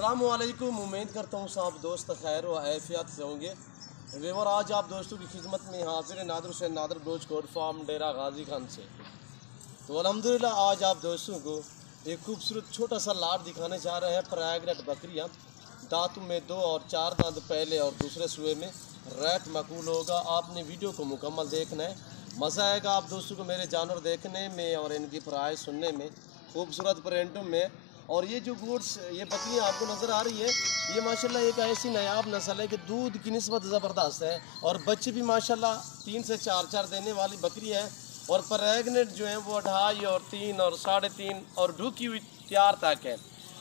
अस्सलामुअलैकुम। उम्मीद करता हूँ सब दोस्त खैर व आफियत से होंगे। वेवर आज आप दोस्तों की खिदमत में हाजिर है नादर हुसैन नादर ब्रोच कोट फार्म डेरा गाजी खान से। तो अल्हम्दुलिल्लाह आज आप दोस्तों को एक खूबसूरत छोटा सा लाट दिखाने जा रहे हैं। प्रयागराज बकरियाँ दांतों में 2 और 4 दांत पहले और दूसरे सुए में रेट मकबूल होगा। आपने वीडियो को मुकम्मल देखना है, मज़ा आएगा आप दोस्तों को मेरे जानवर देखने में और इनकी प्राइस सुनने में, खूबसूरत प्रिंटों में। और ये जो गोड्स ये बकरियाँ आपको नज़र आ रही है, ये माशाल्लाह एक ऐसी नायाब नस्ल है कि दूध की निस्बत ज़बरदस्त है और बच्चे भी माशाल्लाह 3 से 4 देने वाली बकरी है। और प्रेग्नेंट जो है वो 2.5 और 3 और 3.5 और ढुकी हुई तैयार तक है।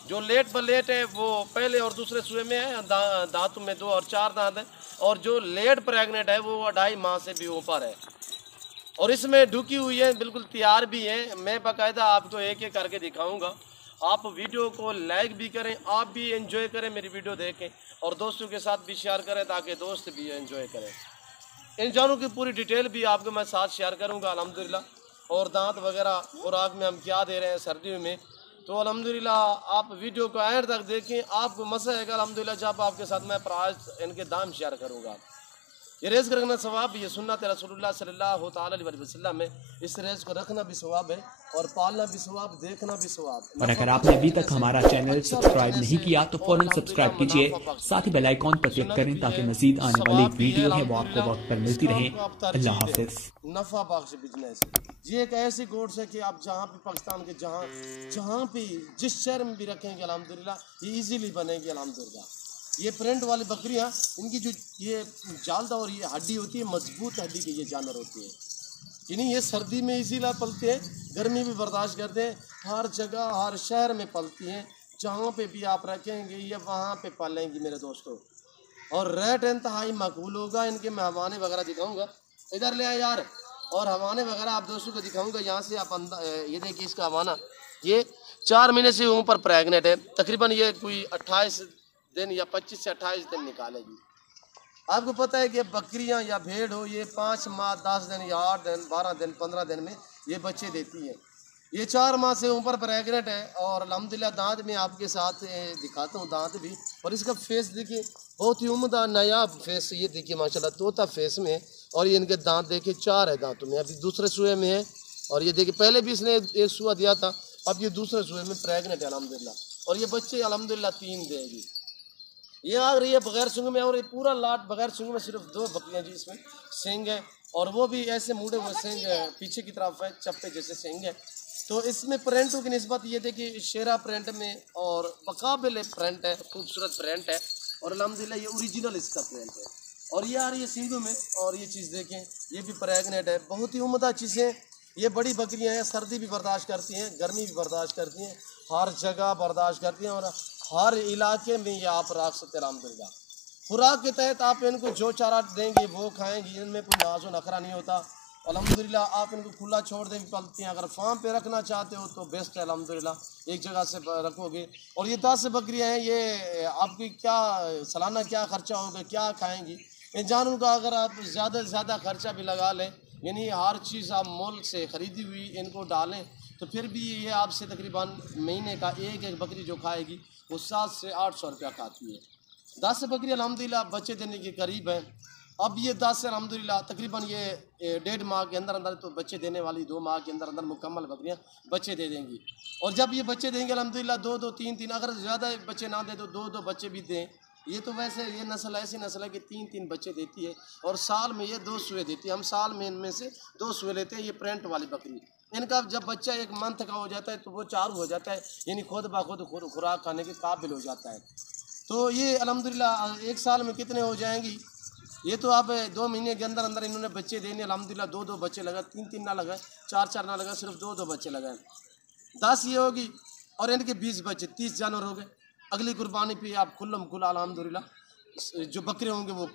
जो लेट पर लेट है वो पहले और दूसरे सुए में है, दांतों में 2 और 4 दांत है। और जो लेट प्रेग्नेंट है वो 2.5 माह से भी ऊपर है और इसमें ढुकी हुई है, बिल्कुल तैयार भी है। मैं बाकायदा आपको एक एक करके दिखाऊंगा। आप वीडियो को लाइक भी करें, आप भी एंजॉय करें, मेरी वीडियो देखें और दोस्तों के साथ भी शेयर करें ताकि दोस्त भी एंजॉय करें। इन जानों की पूरी डिटेल भी आपको मैं साथ शेयर करूंगा अल्हम्दुलिल्लाह। और दांत वगैरह खुराक में हम क्या दे रहे हैं सर्दियों में, तो अल्हम्दुलिल्लाह आप वीडियो को एंड तक देखें, आपको मज़ा आएगा अल्हम्दुलिल्लाह जब आपके साथ मैं प्राइस इनके दाम शेयर करूँगा। ये रेज़ रखना सवाब भी है, सुन्नत रसूलुल्लाह सल्लल्लाहु अलैहि वसल्लम में इस रेज़ को रखना भी सवाब है और पालना भी सवाब, देखना भी सवाब। और अगर आपने अभी तक हमारा चैनल सब्सक्राइब नहीं किया तो फौरन सब्सक्राइब कीजिए, साथ ही बेल आइकॉन पर क्लिक करें ताकि मजीद आने वाली वीडियो है वो आपको वक्त पर मिलती रहे। अल्लाह हाफिज। नफा बख्श बिजनेस ये एक ऐसी कोर्स है कि आप जहाँ पे पाकिस्तान के जहाँ पे जिस शहर में भी रखेंगे अल्हम्दुलिल्लाह ये इजीली बनेगी अल्हम्दुलिल्लाह। ये प्रिंट वाली बकरियाँ, इनकी जो ये जालदा और ये हड्डी होती है, मजबूत हड्डी के ये जानवर होते हैं। यानी ये सर्दी में इसीलिए पलते हैं, गर्मी भी बर्दाश्त करते हैं, हर जगह हर शहर में पलती हैं। जहाँ पे भी आप रखेंगे ये वहाँ पे पालेंगी मेरे दोस्तों। और रेट इंतहाई मकबूल होगा। इनके मैं हवाने वगैरह दिखाऊंगा, इधर ले आए यार। और हवाने वगैरह आप दोस्तों को दिखाऊंगा। यहाँ से आप ये देखिए इसका हवाना, ये 4 महीने से ऊपर प्रेगनेंट है। तकरीबन ये कोई 28 दिन या 25 से 28 दिन निकालेगी। आपको पता है कि बकरियां या भेड़ हो, ये 5 माह 10 दिन या 8 दिन 12 दिन 15 दिन में ये बच्चे देती है। ये 4 माह से ऊपर प्रेगनेंट है और अल्हम्दुलिल्लाह दांत में आपके साथ दिखाता हूँ दांत भी। और इसका फेस देखिए, बहुत ही उम्दा नायाब फेस, ये देखिए माशाल्लाह तोता फेस में। और ये इनके दांत देखिए 4 है दांतों में, अभी दूसरे सुए में है। और ये देखिए पहले भी इसने एक सुआ दिया था, अब ये दूसरे सुए में प्रेगनेंट है अल्हम्दुलिल्लाह। और ये बच्चे अल्हम्दुलिल्लाह 3 देगी। ये आ रही है बगैर सिंग में और ये पूरा लाट बगैर सिंग में, सिर्फ 2 बकरियां जी इसमें सिंग है और वो भी ऐसे मुड़े हुए सिंग है, पीछे की तरफ है, चप्पे जैसे सिंग है। तो इसमें प्रिंटों की निस्बत ये देखिए शेरा प्रिंट में और बकाबिल प्रिंट है, खूबसूरत प्रिंट है और अल्हम्दुलिल्लाह ये ओरिजिनल इसका प्रिंट है। और ये आ रही है सिंगों में। और ये चीज़ देखें, ये भी प्रेगनेंट है, बहुत ही उम्दा चीज़ें। ये बड़ी बकरियां हैं, सर्दी भी बर्दाश्त करती हैं, गर्मी भी बर्दाश्त करती हैं, हर जगह बर्दाश्त करती हैं और हर इलाके में ये आप रख सकते हैं अल्हम्दुलिल्लाह। खुराक के तहत आप इनको जो चारा देंगे वो खाएंगी, इनमें कोई नाजो नखरा नहीं होता अल्हम्दुलिल्लाह। आप इनको खुला छोड़ दें पलती हैं, अगर फार्म पे रखना चाहते हो तो बेस्ट है अल्हम्दुलिल्लाह, एक जगह से रखोगे। और ये 10 बकरियाँ हैं, ये आपकी क्या सालाना क्या खर्चा होगा, क्या खाएंगी इन जानवरों का। अगर आप ज़्यादा से ज़्यादा खर्चा भी लगा लें, यानी हर चीज़ आप मोल से ख़रीदी हुई इनको डालें, तो फिर भी ये आपसे तकरीबन महीने का एक बकरी जो खाएगी वो 700 से 800 रुपया खाती है। 10 बकरी अल्हम्दुलिल्लाह बच्चे देने के करीब है। अब ये 10 से अल्हम्दुलिल्लाह तकरीबन ये 1.5 माह के अंदर अंदर तो बच्चे देने वाली, 2 माह के अंदर अंदर मुकम्मल बकरियाँ बच्चे दे देंगी। और जब ये बच्चे देंगे अल्हम्दुलिल्लाह 2-2 3-3, अगर ज़्यादा बच्चे ना दे तो 2-2 बच्चे भी दें। ये तो वैसे ये नस्ल ऐसी नस्ल है कि 3-3 बच्चे देती है और साल में ये 2 सुए देती है। हम साल में इनमें से 2 सुए लेते हैं। ये प्रिंट वाली बकरी, इनका जब बच्चा 1 मंथ का हो जाता है तो वो चालू हो जाता है, यानी खुद ब खुद खुराक खाने के काबिल हो जाता है। तो ये अल्हम्दुलिल्लाह 1 साल में कितने हो जाएंगी, ये तो आप 2 महीने के अंदर अंदर इन्होंने बच्चे देने अल्हम्दुलिल्लाह 2-2 बच्चे लगाए, 3-3 ना लगाए, 4-4 ना लगाए, सिर्फ 2-2 बच्चे लगाए, 10 ये होगी। और इनके 20 बच्चे, 30 जानवर हो गए। अगली कुर्बानी पे आप खुल्लम खुला अल्हम्दुलिल्लाह जो बकरे होंगे वो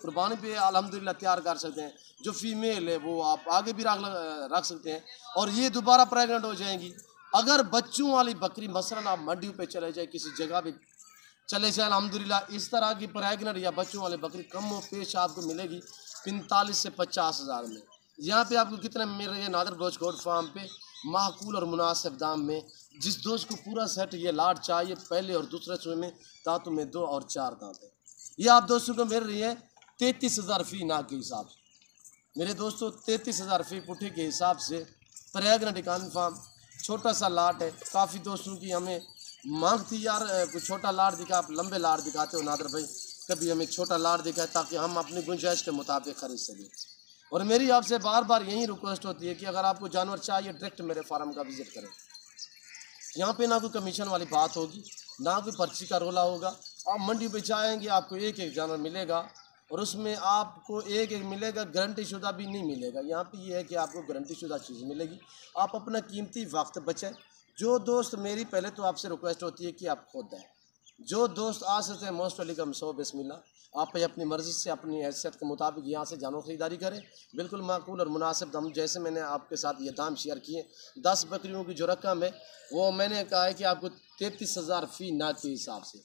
कुर्बानी पे अल्हम्दुलिल्लाह तैयार कर सकते हैं। जो फीमेल है वो आप आगे भी रख सकते हैं और ये दोबारा प्रेग्नेंट हो जाएंगी। अगर बच्चों वाली बकरी मसलन आप मंडियों पे चले जाए, किसी जगह पे चले जाए अल्हम्दुलिल्लाह, इस तरह की प्रेग्नेंट या बच्चों वाली बकरी कम हो पेश आपको मिलेगी 45 से 50 हज़ार में। यहाँ पे आपको कितने मिल रही है नादर ब्रोच कोट फार्म पे माकूल और मुनासिब दाम में। जिस दोस्त को पूरा सेट ये लाट चाहिए पहले और दूसरे सुए में दांतों में 2 और 4 दांत है, ये आप दोस्तों को मिल रही है 33,000 फी नाक के हिसाब से। मेरे दोस्तों 33,000 फी पुट्ठे के हिसाब से प्रेग्नेंट कन्फर्म छोटा सा लाट है। काफ़ी दोस्तों की हमें मांग थी यार कुछ छोटा लाट दिखा, आप लंबे लाट दिखाते हो नादर भाई, कभी हमें छोटा लाट दिखाए ताकि हम अपनी गुंजाइश के मुताबिक खरीद सकें। और मेरी आपसे बार बार यही रिक्वेस्ट होती है कि अगर आपको जानवर चाहिए डायरेक्ट मेरे फार्म का विजिट करें। यहाँ पे ना कोई कमीशन वाली बात होगी, ना कोई पर्ची का रोला होगा। आप मंडी पे जाएंगे आपको एक एक जानवर मिलेगा और उसमें आपको एक एक मिलेगा, गारंटी शुदा भी नहीं मिलेगा। यहाँ पे ये है कि आपको गारंटी शुदा चीज़ मिलेगी। आप अपना कीमती वक्त बचाएं। जो दोस्त मेरी पहले तो आपसे रिक्वेस्ट होती है कि आप खुद हैं, जो दोस्त आ सकते हैं मोस्ट वेलकम, 100 बिस्मिल्लाह। आप अपनी मर्ज़ी से अपनी हैसियत के मुताबिक यहाँ से जानवर ख़रीदारी करें, बिल्कुल माकूल और मुनासिब दाम। जैसे मैंने आपके साथ ये दाम शेयर किए, 10 बकरियों की जो रकम है वो मैंने कहा है कि आपको 33,000 फ़ी नाक के हिसाब से।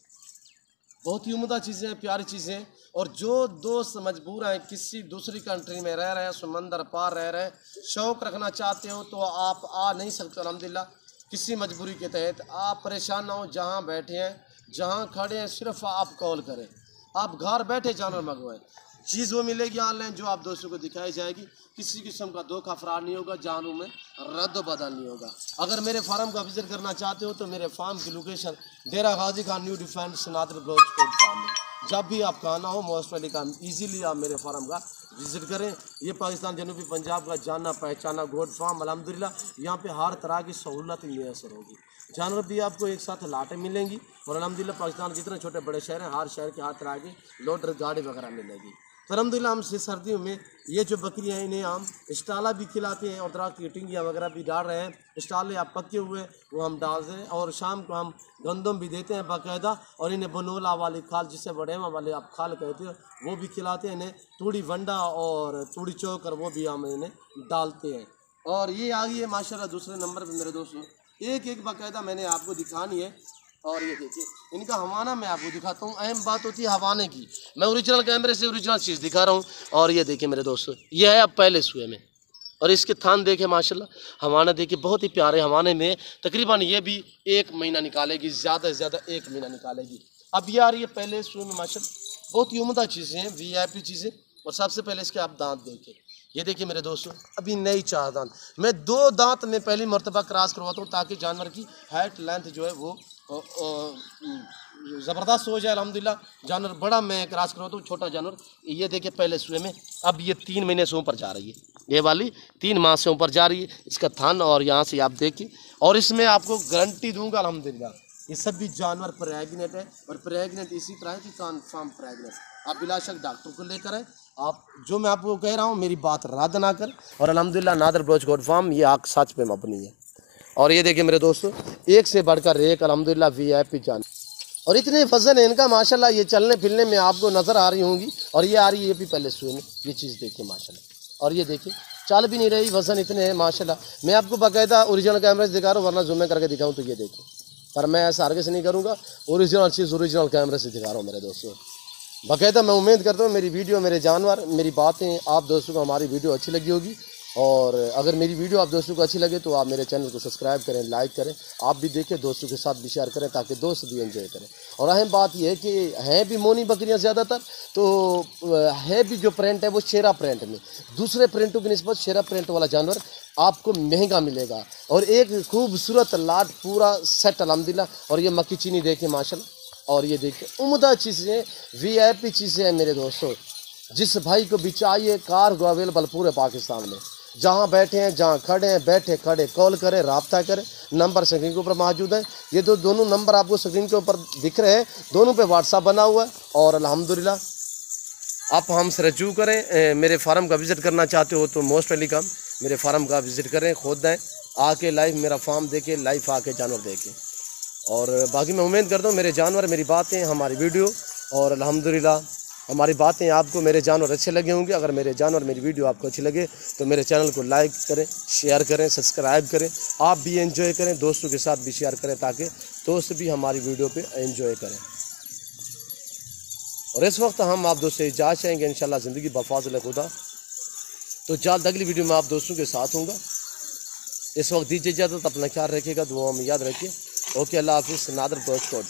बहुत ही उम्दा चीज़ें हैं, प्यारी चीज़ें हैं। और जो दोस्त मजबूर हैं, किसी दूसरी कंट्री में रह रहे हैं, समंदर पार रह रहे हैं, शौक़ रखना चाहते हो तो आप आ नहीं सकते अल्हम्दुलिल्लाह। किसी मजबूरी के तहत आप परेशान ना हो, जहाँ बैठे हैं जहाँ खड़े हैं सिर्फ आप कॉल करें, आप घर बैठे जानवर मंगवाएं, चीज़ वो मिलेगी ऑनलाइन जो आप दोस्तों को दिखाई जाएगी। किसी किस्म का धोखा फरार नहीं होगा, जानों में रद्द बदल नहीं होगा। अगर मेरे फार्म का विजिट करना चाहते हो तो मेरे फार्म की location Dera Ghazi Khan new defence Nadir block सामने। जब भी आपका आना हो मोस्ट वेलकम, ईजीली आप मेरे फार्म का विजिट करें। ये पाकिस्तान जनूबी पंजाब का जाना पहचाना गोड फार्म अल्हम्दुलिल्लाह। यहाँ पे हर तरह की सहूलत मैसर होगी, जानवर भी आपको एक साथ लाटें मिलेंगी और अल्हम्दुलिल्लाह पाकिस्तान के जितने छोटे बड़े शहर हैं हर शहर के हर तरह की लोडर गाड़ी वगैरह मिलेगी। तो अल्हम्दुलिल्लाह हम सर्दियों में ये जो बकरियाँ हैं इन्हें हम स्टाला भी खिलाते हैं और तरह की टिंगियाँ वगैरह भी डाल रहे हैं। स्टाले आप पके हुए वो हम डालते हैं और शाम को हम गंदम भी देते हैं बाकायदा। और इन्हें बनोला वाली खाल जिसे बड़ेवा वाले आप खाल कहते हो वो भी खिलाते हैं। इन्हें तूड़ी वंडा और तूड़ी चौकर वो भी हम इन्हें डालते हैं। और ये आ गई है माशाल्लाह दूसरे नंबर पर मेरे दोस्तों, एक एक बाकायदा मैंने आपको दिखानी है। और ये देखिए इनका हवाना मैं आपको दिखाता हूँ। अहम बात होती है हवाने की, मैं ओरिजिनल कैमरे से ओरिजिनल चीज़ दिखा रहा हूँ। और ये देखिए मेरे दोस्तों, ये है अब पहले सुए में और इसके थान देखे माशाल्लाह, हवाना देखिए बहुत ही प्यारे हवाने में। तकरीबन ये भी 1 महीना निकालेगी, ज़्यादा से ज़्यादा 1 महीना निकालेगी। अब ये आ रही है पहले सुए में माशाल्लाह, बहुत ही उम्दा चीज़ें हैं, VIP चीज़ें। और सबसे पहले इसके आप दांत देखें, ये देखिए मेरे दोस्तों अभी नई 4 दांत। मैं 2 दांत में पहली मरतबा क्रॉस करवाता हूँ ताकि जानवर की हाइट लेंथ जो है वो ज़बरदस्त हो जाए। अल्हम्दुलिल्लाह जानवर बड़ा मैं क्रॉस करवाता हूँ, छोटा जानवर ये देखिए पहले सुए में। अब ये 3 महीने से ऊपर जा रही है, ये वाली 3 माह से ऊपर जा रही है इसका थान। और यहाँ से आप देखिए, और इसमें आपको गारंटी दूंगा अल्हम्दुलिल्लाह ये सब भी जानवर प्रेग्नेंट है। और प्रेग्नेंट इसी तरह है कि कन्फर्म प्रेग्नेंट। आप बिलाशक डॉक्टर को लेकर आए, आप जो मैं आपको कह रहा हूँ मेरी बात रद्द ना कर। और अल्हम्दुलिल्लाह नादर ब्रोच गोड फार्म ये आग सच पे मबनी है। और ये देखिए मेरे दोस्तों एक से बढ़कर एक अल्हम्दुलिल्लाह VIP जान। और इतने वजन है इनका माशाल्लाह, ये चलने फिरने में आपको नज़र आ रही होंगी। और ये आ रही है ये भी पहले सुए में, ये चीज़ देखिए माशाल्लाह। और ये देखिए चल भी नहीं रही, वजन इतने हैं माशाल्लाह। मैं आपको बाकायदा ओरिजिनल कैमरे से दिखा रहा हूँ, वरना जूम में करके दिखाऊँ तो ये देखिए, पर मैं ऐसा आगे से नहीं करूँगा। ओरिजिनल चीज़ ओरिजिनल कैमरे से दिखा रहा हूँ मेरे दोस्तों बाकायदा। मैं उम्मीद करता हूँ मेरी वीडियो, मेरे जानवर, मेरी बातें आप दोस्तों को हमारी वीडियो अच्छी लगी होगी। और अगर मेरी वीडियो आप दोस्तों को अच्छी लगे तो आप मेरे चैनल को सब्सक्राइब करें, लाइक करें, आप भी देखें, दोस्तों के साथ भी शेयर करें ताकि दोस्त भी एंजॉय करें। और अहम बात यह है कि हैं भी मोनी बकरियां ज़्यादातर, तो है भी जो प्रिंट है वो शेरा प्रिंट में। दूसरे प्रिंटों की निस्बत शेरा प्रिंट वाला जानवर आपको महंगा मिलेगा। और एक खूबसूरत लाट पूरा सेट अल्हम्दुलिल्लाह। और ये मक्की चीनी देखें माशाल्लाह। और ये देखिए उम्दा चीज़ें, VIP चीज़ें हैं मेरे दोस्तों। जिस भाई को भी चाहिए कार्गो अवेलेबल पूरे पाकिस्तान में, जहाँ बैठे हैं, जहाँ खड़े हैं, बैठे खड़े कॉल करें, रब्ता करें। नंबर स्क्रीन के ऊपर मौजूद है, ये दोनों नंबर आपको स्क्रीन के ऊपर दिख रहे हैं, दोनों पे WhatsApp बना हुआ है। और अल्हम्दुलिल्लाह आप हमसे रजू करें। मेरे फार्म का विज़िट करना चाहते हो तो मोस्ट वेलकम, मेरे फार्म का विज़िट करें, खुद आएँ, आके लाइव मेरा फार्म देखें, लाइव आके जानवर देखें। और बाकी मैं उम्मीद करता हूँ मेरे जानवर, मेरी बातें, हमारी वीडियो और अल्हम्दुलिल्लाह हमारी बातें आपको, मेरे जानवर अच्छे लगे होंगे। अगर मेरे जानवर, मेरी वीडियो आपको अच्छी लगे तो मेरे चैनल को लाइक करें, शेयर करें, सब्सक्राइब करें, आप भी एंजॉय करें, दोस्तों के साथ भी शेयर करें ताकि दोस्त भी हमारी वीडियो पे एंजॉय करें। और इस वक्त हम आप दोस्तों से इजाज़त चाहेंगे इंशाल्लाह ज़िंदगी बफाज़िल खुदा। तो जल्द अगली वीडियो में आप दोस्तों के साथ होंगे। इस वक्त दीजिए इजाज़त, अपना ख्याल रखिएगा, दुआओं में याद रखिए। ओके, अल्लाह हाफिज़। Nadar dot com.